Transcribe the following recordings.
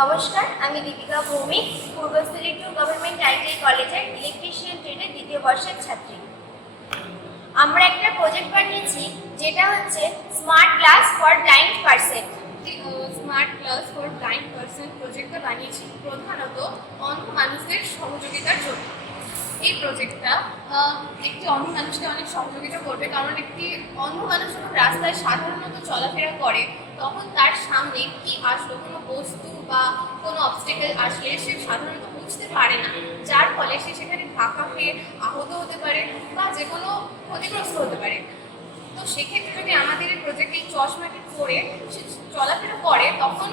নমস্কার, আমি Dipika Bhowmik, Purbasthali two government ITI কলেজের ইলেকট্রিশিয়ান ট্রেডের দ্বিতীয় বর্ষের ছাত্রী। আমরা একটা প্রজেক্ট বানিয়েছি যেটা হচ্ছে smart class for blind person. Smart class for blind person প্রজেক্টটা বানিয়েছি প্রধানত অন্ধ মানুষদের সহযোগিতার জন্য। এই প্রজেক্টটা একটি অন্ধ মানুষকে অনেক সহযোগিতা করবে, কারণ একটি অন্ধ মানুষ যখন রাস্তায় সাধারণত চলাফেরা করে তখন তার সামনে কি আসলো, কোনো বস্তু বা কোনো অবস্টেকেল আসলে সে সাধারণত বুঝতে পারে না, যার ফলে সে সেখানে ধাক্কা খেয়ে আহত হতে পারে বা যে কোনো ক্ষতিগ্রস্ত হতে পারে। তো সেক্ষেত্রে যদি আমাদের এই প্রজেক্টে এই চশমাটি পরে সে চলাফেরা করে, তখন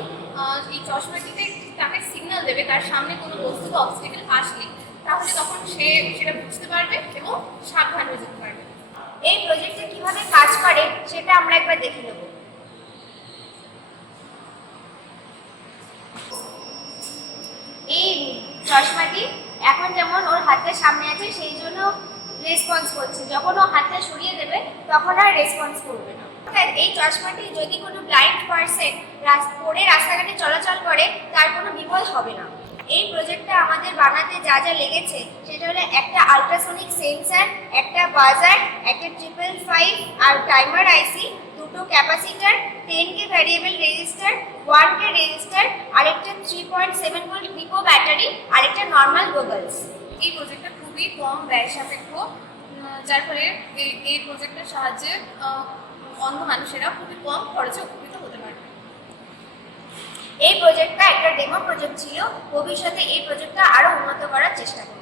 এই চশমাটিতে তাকে সিগন্যাল দেবে তার সামনে কোনো বস্তু বা অবস্টেকেল আসলে, তাহলে তখন সে সেটা বুঝতে পারবে এবং সাবধান হয়ে যেতে পারবে। এই প্রজেক্টে কিভাবে কাজ করে সেটা আমরা একবার দেখে নেব। এই চশমাটি এখন যেমন ওর হাতের সামনে আছে সেই জন্য রেসপন্স করছে, যখন ও হাতটা সরিয়ে দেবে তখন আর রেসপন্স করবে না। এই চশমাটি যদি কোনো ব্লাইন্ড পারসন পরে রাস্তাঘাটে চলাচল করে তার কোনো বিপদ হবে না। এই প্রজেক্টটা আমাদের বানাতে যা যা লেগেছে সেটা হলো একটা আলট্রাসনিক সেন্সার, একটা বাজার, একটা 555 আর টাইমার আইসি, দুটো capacitor, 10K variable register, 1K register, আরেকটা 3.7 ভোল্ট লিপো ব্যাটারি, আরেকটা নর্মাল গগলস। এই প্রজেক্টটা খুবই কম ব্যয় সাপেক্ষ, যার ফলে এই প্রজেক্টের সাহায্যে অন্ধ মানুষেরা খুবই কম খরচে উপকৃত হতে পারবে। এই প্রজেক্টটা একটা ডেমো প্রজেক্ট ছিল, ভবিষ্যতে এই প্রজেক্টটা আরো উন্নত করার চেষ্টা করব।